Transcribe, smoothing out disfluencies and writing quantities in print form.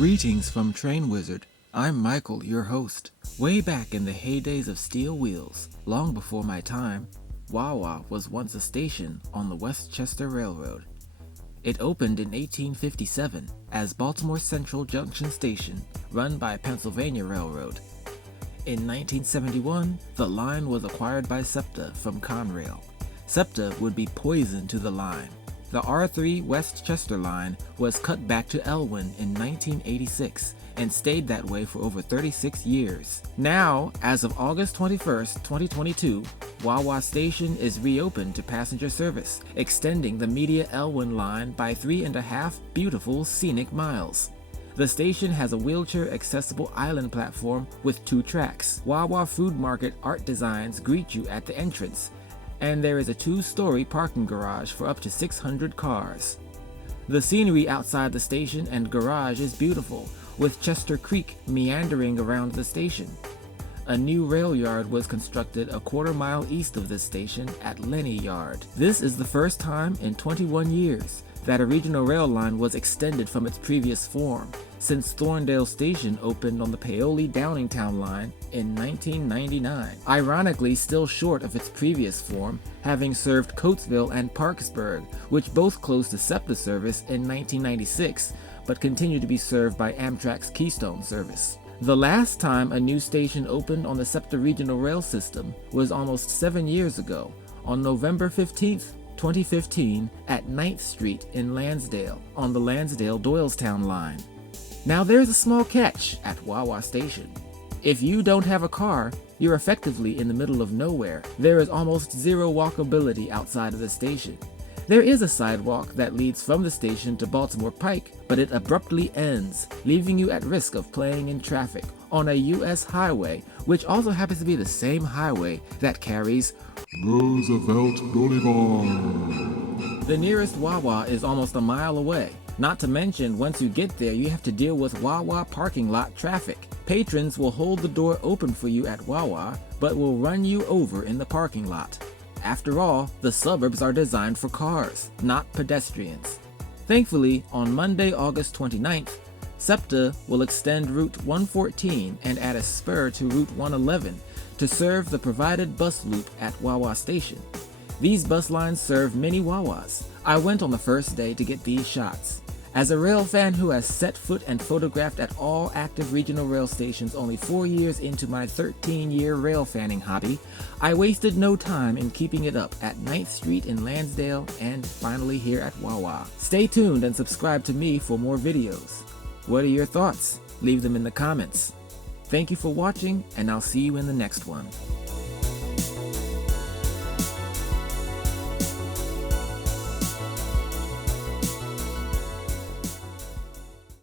Greetings from Trainwizard. I'm Michael, your host. Way back in the heydays of steel wheels, long before my time, Wawa was once a station on the Westchester Railroad. It opened in 1857 as Baltimore Central Junction Station, run by Pennsylvania Railroad. In 1971, the line was acquired by SEPTA from Conrail. SEPTA would be poison to the line. The R3 Westchester line was cut back to Elwyn in 1986 and stayed that way for over 36 years. Now, as of August 21st, 2022, Wawa Station is reopened to passenger service, extending the Media-Elwyn line by 3.5 beautiful scenic miles. The station has a wheelchair-accessible island platform with 2 tracks. Wawa Food Market art designs greet you at the entrance, and there is a 2-story parking garage for up to 600 cars. The scenery outside the station and garage is beautiful, with Chester Creek meandering around the station. A new rail yard was constructed a quarter-mile east of this station at Lenny Yard. This is the first time in 21 years that a regional rail line was extended from its previous form, since Thorndale Station opened on the Paoli-Downingtown line in 1999. Ironically, still short of its previous form, having served Coatesville and Parksburg, which both closed to SEPTA service in 1996, but continue to be served by Amtrak's Keystone service. The last time a new station opened on the SEPTA regional rail system was almost 7 years ago, on November 15th, 2015 at 9th Street in Lansdale on the Lansdale-Doylestown line. Now there's a small catch at Wawa Station. If you don't have a car, you're effectively in the middle of nowhere. There is almost zero walkability outside of the station. There is a sidewalk that leads from the station to Baltimore Pike, but it abruptly ends, leaving you at risk of playing in traffic on a U.S. highway, which also happens to be the same highway that carries Roosevelt Boulevard. The nearest Wawa is almost a mile away. Not to mention, once you get there, you have to deal with Wawa parking lot traffic. Patrons will hold the door open for you at Wawa, but will run you over in the parking lot. After all, the suburbs are designed for cars, not pedestrians. Thankfully, on Monday, August 29th, SEPTA will extend Route 114 and add a spur to Route 111 to serve the provided bus loop at Wawa Station. These bus lines serve many Wawas. I went on the first day to get these shots. As a rail fan who has set foot and photographed at all active regional rail stations only 4 years into my 13-year rail fanning hobby, I wasted no time in keeping it up at 9th Street in Lansdale and finally here at Wawa. Stay tuned and subscribe to me for more videos. What are your thoughts? Leave them in the comments. Thank you for watching, and I'll see you in the next one.